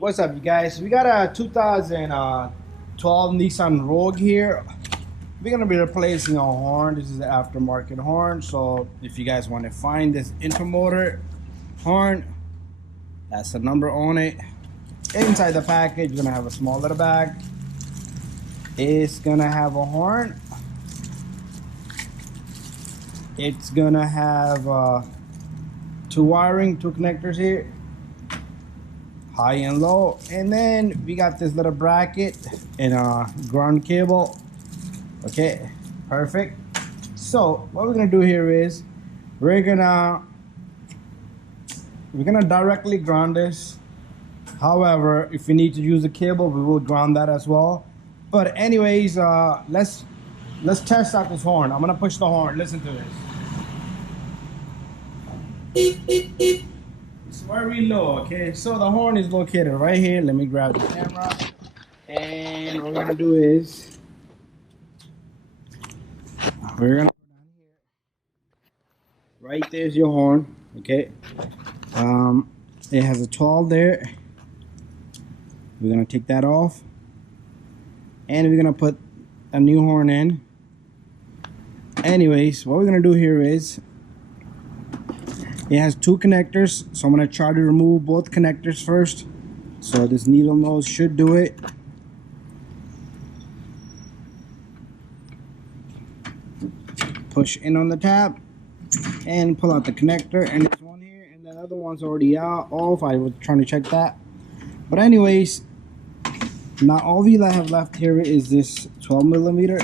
What's up, you guys? We got a 2012 Nissan Rogue here. We're gonna be replacing our horn. This is the aftermarket horn. So if you guys want to find this intermotor horn, that's the number on it. Inside the package, you're gonna have a small little bag. It's gonna have a horn. It's gonna have two connectors here, high and low, and then we got this little bracket and a ground cable. Okay, perfect. So what we're gonna do here is we're gonna directly ground this. However, if we need to use a cable, we will ground that as well. But anyways, let's test out this horn. I'm gonna push the horn. Listen to this. It's very low. Okay, so the horn is located right here. Let me grab the camera, and what we're gonna do is we're gonna go down here. Right there's your horn. Okay, it has a 12 there. We're gonna take that off, and we're gonna put a new horn in. Anyways, what we're gonna do here is it has two connectors, so I'm gonna try to remove both connectors first. So this needle nose should do it. Push in on the tab and pull out the connector, and this one here, and the other one's already off. I was trying to check that, but anyways, now all we have left here is this 12 millimeter.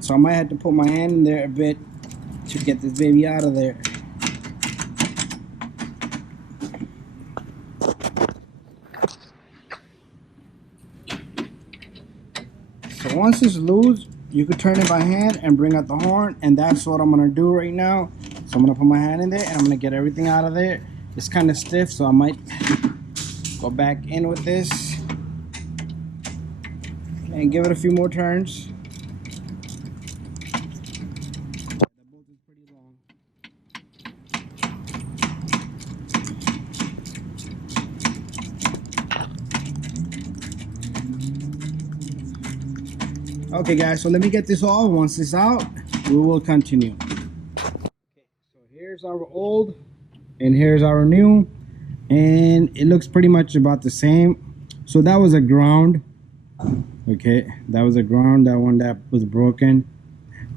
So I might have to put my hand in there a bit to get this baby out of there. So once it's loose, you could turn it by hand and bring out the horn, and that's what I'm gonna do right now. So I'm gonna put my hand in there and I'm gonna get everything out of there. It's kind of stiff, so I might go back in with this and give it a few more turns. Okay guys, so let me get this off. Once it's out, we will continue. Okay, so here's our old and here's our new, and it looks pretty much about the same. So that was a ground. Okay, that was a ground, that one that was broken,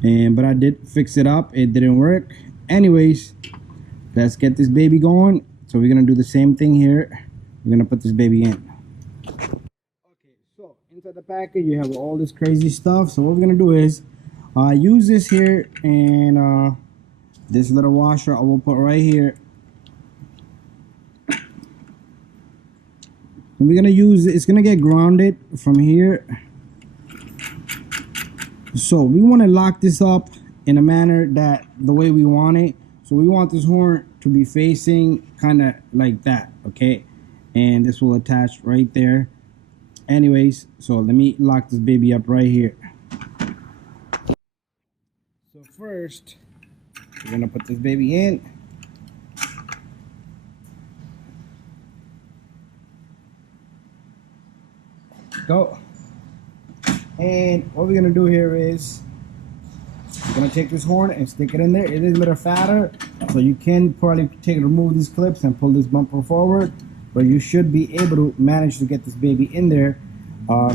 but I did fix it up. It didn't work. Anyways, let's get this baby going. So we're gonna do the same thing here. We're gonna put this baby in. So inside the package you have all this crazy stuff. So what we're gonna do is use this here, and this little washer I will put right here. And we're gonna use it's gonna get grounded from here. So we want to lock this up in a manner that the way we want it. So we want this horn to be facing kind of like that, okay? And this will attach right there. Anyways, so let me lock this baby up right here. So first, we're gonna put this baby in. Go. And what we're gonna do here is we're gonna take this horn and stick it in there. It is a little fatter, so you can probably remove these clips and pull this bumper forward, but you should be able to manage to get this baby in there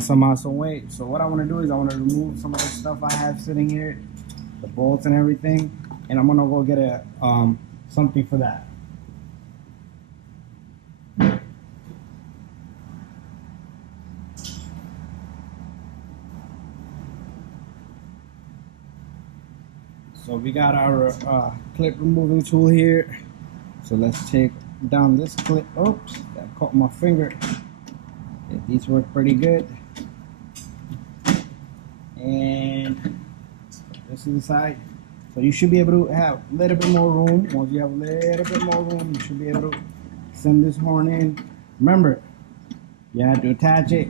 somehow, some way. So what I want to do is I want to remove some of the stuff I have sitting here, the bolts and everything, and I'm gonna go get a something for that. So we got our clip removing tool here. So let's take down this clip. Oops, that caught my finger. Yeah, these work pretty good. And this is the side. So you should be able to have a little bit more room. Once you have a little bit more room, you should be able to send this horn in. Remember, you have to attach it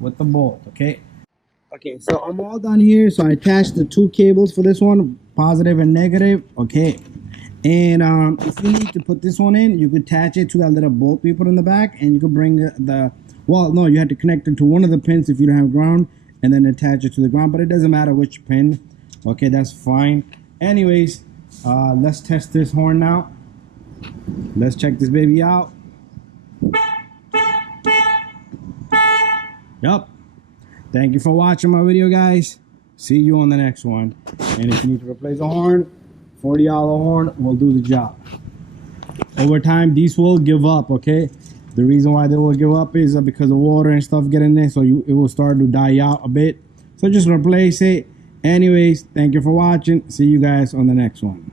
with the bolt, okay? Okay, so I'm all done here. So I attached the two cables for this one, positive and negative, okay? And if you need to put this one in, you could attach it to that little bolt we put in the back, and you could bring the well, no, you had to connect it to one of the pins if you don't have ground, and then attach it to the ground. But it doesn't matter which pin. Okay, that's fine. Anyways, let's test this horn now. Let's check this baby out. Yup. Thank you for watching my video, guys. See you on the next one. And if you need to replace a horn, $40 horn will do the job. Over time, these will give up, okay? The reason why they will give up is because of water and stuff getting in, so it will start to die out a bit. So just replace it. Anyways, thank you for watching. See you guys on the next one.